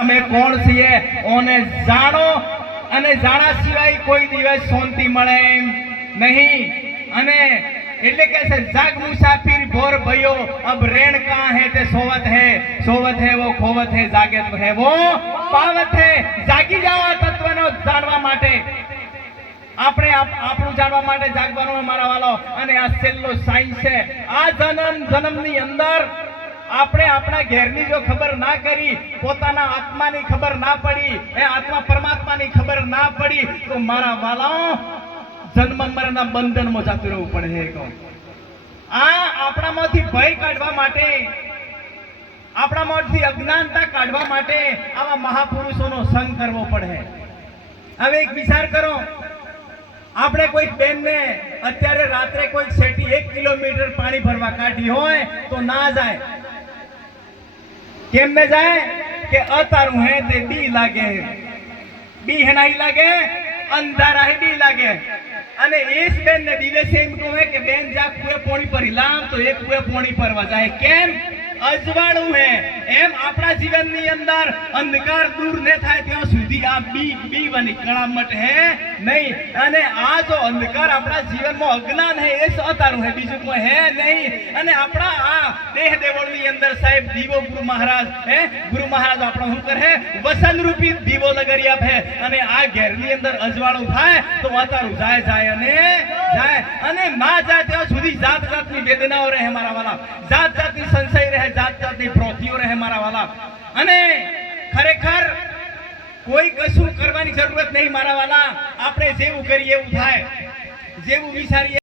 અમે કોણ છીએ ઓને જાણો અને જાણા સિવાય કોઈ દિવસ શાંતિ મળે નહીં। અને એટલે કે છે જાગ મુસાફिर भोर भयो अब रेण कहाँ है ते सोवत है वो खोवत है जागत है वो पावत है। जागी जावा तत्वनो જાણવા માટે આપણે આપણું જાણવા માટે જાગવાનું મારા વાલો। અને આ છેલ્લો સાયન્સ છે। આ જન્મની અંદર આપણે આપણા ઘેરની જો ખબર ના કરી, પોતાના આત્માની ખબર ના પડી, એ આત્મા પરમાત્માની ખબર ના પડી તો મારા વાલાઓ જન્મ મરણના બંધનમાં જતું રહેવું પડે છે। આ આપણામાંથી ભય કાઢવા માટે, આપણામાંથી અજ્ઞાનતા કાઢવા માટે આવા મહાપુરુષોનો સંગ કરવો પડે। હવે એક વિચાર કરો, આપણે કોઈ બેનને અત્યારે રાત્રે કોઈ શેટી 1 કિલોમીટર પાણી ભરવા કાઢી હોય તો ના જાય। કેમ ન જાય કે અતારું હે તે બી લાગે, બી હે નહીં લાગે, અંધારા હે બી લાગે। અને इस બેન ને દિવસે એમ કહે કે બેન જા કુએ પોણી પર લામ તો એક કુએ પોણી પરવા જાય। કેમ? અજવાળું હે। એમ આપણા જીવનની અંદર અંધકાર દૂર ન થાય ત્યાં સુધી આ બીવાની કળામટ હે નહીં। અને આ જો અંધકાર આપણા જીવનમાં અજ્ઞાન હે એ અતારું હે, બીજું કોઈ હે નહીં। અને આપણા આ દેહ દેવળની અંદર સાહેબ દીવો ગુરુ મહારાજ હે, ગુરુ મહારાજ આપણો શું કરે? વસન રૂપી દીવો લગાડી આપે। અને આ ઘેરની અંદર અજવાળું થાય તો અતારું જાય અને ના જાય ત્યાં સુધી જાત જાતની વેદનાઓ રહે મારા વાલા, જાત જાતની સંશય રહે, જાત જાતની પ્રોતિઓ રહે મારા વાલા। અને ખરેખર કોઈ કશું કરવાની જરૂરત નહીં મારા વાલા। આપણે જેવું કરીએ એવું થાય, જેવું વિચારીએ